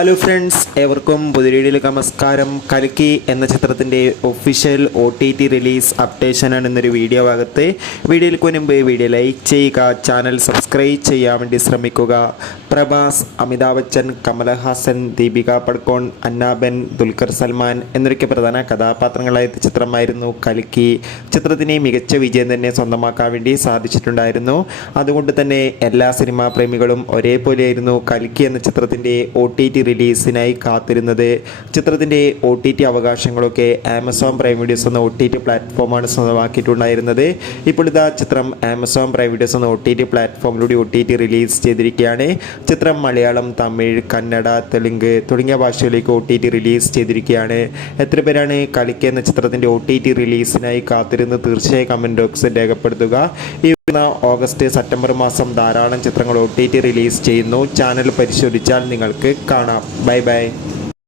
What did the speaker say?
Hello friends, ഏവർക്കും പുതിയ നമസ്കാരം. കൽക്കി എന്ന ചിത്രത്തിൻ്റെ ഒഫീഷ്യൽ OTT റിലീസ് അപ്ഡേഷനാണ് എന്നൊരു വീഡിയോ ഭാഗത്ത്. വീഡിയോയിലേക്ക് മുൻപ് വീഡിയോ ലൈക്ക് ചെയ്യുക, ചാനൽ സബ്സ്ക്രൈബ് ചെയ്യാൻ വേണ്ടി ശ്രമിക്കുക. പ്രഭാസ്, അമിതാഭ് ബച്ചൻ, കമലഹാസൻ, ദീപിക പടുക്കോൺ, അന്നാബെൻ, ദുൽഖർ സൽമാൻ എന്നൊക്കെ പ്രധാന കഥാപാത്രങ്ങളായ ചിത്രമായിരുന്നു കൽക്കി. ചിത്രത്തിന് മികച്ച വിജയം തന്നെ സ്വന്തമാക്കാൻ വേണ്ടി സാധിച്ചിട്ടുണ്ടായിരുന്നു. അതുകൊണ്ട് തന്നെ എല്ലാ സിനിമാ പ്രേമികളും ഒരേപോലെയായിരുന്നു കൽക്കി എന്ന ചിത്രത്തിൻ്റെ OTT റിലീസിനായി കാത്തിരുന്നത്. ചിത്രത്തിൻ്റെ OTT അവകാശങ്ങളൊക്കെ ആമസോൺ പ്രൈം വീഡിയോസ് എന്ന OTT പ്ലാറ്റ്ഫോമാണ് സ്വന്തമാക്കിയിട്ടുണ്ടായിരുന്നത്. ഇപ്പോൾ ഇതാ ചിത്രം ആമസോൺ പ്രൈം വീഡിയോസ് എന്ന OTT പ്ലാറ്റ്ഫോമിലൂടെ OTT റിലീസ് ചെയ്തിരിക്കുകയാണ്. ചിത്രം മലയാളം, തമിഴ്, കന്നഡ, തെലുങ്ക് തുടങ്ങിയ ഭാഷകളിലേക്ക് OTT റിലീസ് ചെയ്തിരിക്കുകയാണ്. എത്ര പേരാണ് കൽക്കി എന്ന ചിത്രത്തിൻ്റെ OTT റിലീസിനായി കാത്തിരുന്ന് തീർച്ചയായും കമൻറ്റ് ബോക്സിൽ രേഖപ്പെടുത്തുക. ഓഗസ്റ്റ്, സെപ്റ്റംബർ മാസം ധാരാളം ചിത്രങ്ങൾ OTT റിലീസ് ചെയ്യുന്നു. ചാനൽ പരിശോധിച്ചാൽ നിങ്ങൾക്ക് കാണാം. Bye bye.